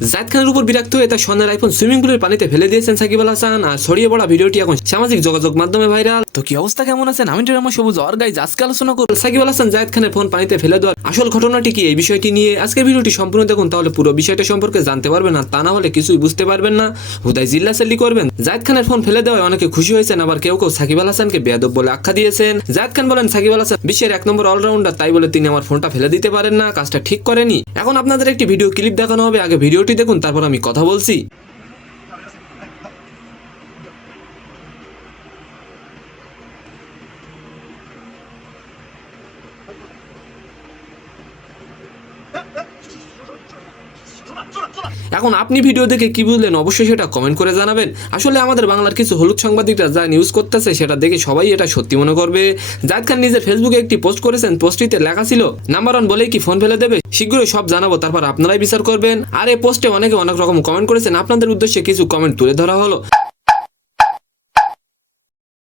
জায়েদ খানের উপর বিরক্ত হয়ে তার স্বর্ণের আইফোন সুইমিং পুলের পানিতে ফেলে দিয়েছেন সাকিব আল হাসান। আর ছড়িয়ে পড়া ভিডিওটি এখন সামাজিক যোগাযোগ মাধ্যমে ভাইরাল। তো কি অবস্থা, কেমন আছেন? আমি রহমান সবুজ আর গাইজ আজকে আলোচনা করব সাকিব আল হাসান জায়েদ খানের ফোন পানিতে ফেলে দেওয়ার আসল ঘটনাটি কি, এই বিষয়টি নিয়ে আজকের ভিডিওটি সম্পূর্ণ দেখুন, তাহলে পুরো বিষয়টা সম্পর্কে জানতে পারবেন। না তা না হলে কিছুই বুঝতে পারবেন না, হুদাই জিল্লাসাল্লি করবেন। জায়েদ খানের ফোন ফেলে দেওয়ায় অনেকে খুশি হয়েছেন, আবার কেউ কেউ সাকিব আল হাসানকে বেয়াদব বলে আখ্যা দিয়েছেন। জায়েদ খান বলেন সাকিব আল হাসান বিশ্বের 1 নম্বর অলরাউন্ডার, তাই বলে তিনি আমার ফোনটা ফেলে দিতে পারেন না, কাজটা ঠিক করেনি। এখন আপনাদের একটি ভিডিও ক্লিপ দেখানো হবে, আগে ভিডিওটি দেখুন তারপর আমি কথা বলছি। এখন আপনি ভিডিও দেখে কি বুঝলেন অবশ্যই সেটা কমেন্ট করে জানাবেন। আসলে আমাদের বাংলার কিছু হলুদ সাংবাদিকরা যা নিউজ করতেছে সেটা দেখে সবাই এটা সত্যি মনে করবে। জায়েদ খান নিজের ফেসবুকে একটি পোস্ট করেছেন, পোস্টটিতে লেখা ছিল নাম্বার 1 বলেই কি ফোন ফেলে দেবে, শীঘ্রই সব জানাবো, তারপর আপনারাই বিচার করবেন। আর এই পোস্টে অনেকে অনেক রকম কমেন্ট করেছেন, আপনাদের উদ্দেশ্যে কিছু কমেন্ট তুলে ধরা হলো।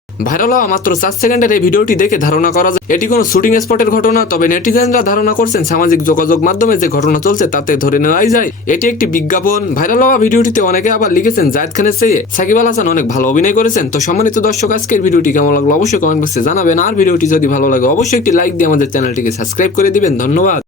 ভাইরাল হওয়া মাত্র 4 সেকেন্ডের এই ভিডিওটি দেখে ধারণা করা যায় এটি কোনো শুটিং স্পটের ঘটনা, তবে নেটিজেনরা ধারণা করছেন সামাজিক যোগাযোগ মাধ্যমে যে ঘটনা চলছে তাতে ধরে নেওয়াই যায় এটি একটি বিজ্ঞাপন। ভাইরাল হওয়া ভিডিওটিতে অনেকে আবার লিখেছেন জায়েদ খানের চেয়ে সাকিব আল হাসান অনেক ভালো অভিনয় করেছেন। তো সম্মানিত দর্শক, আজকের ভিডিওটি কেমন লাগলো অবশ্যই কমেন্ট বক্সে জানাবেন। আর ভিডিওটি যদি ভালো লাগে অবশ্যই একটি লাইক দিয়ে আমাদের চ্যানেলটিকে সাবস্ক্রাইব করে দিবেন। ধন্যবাদ।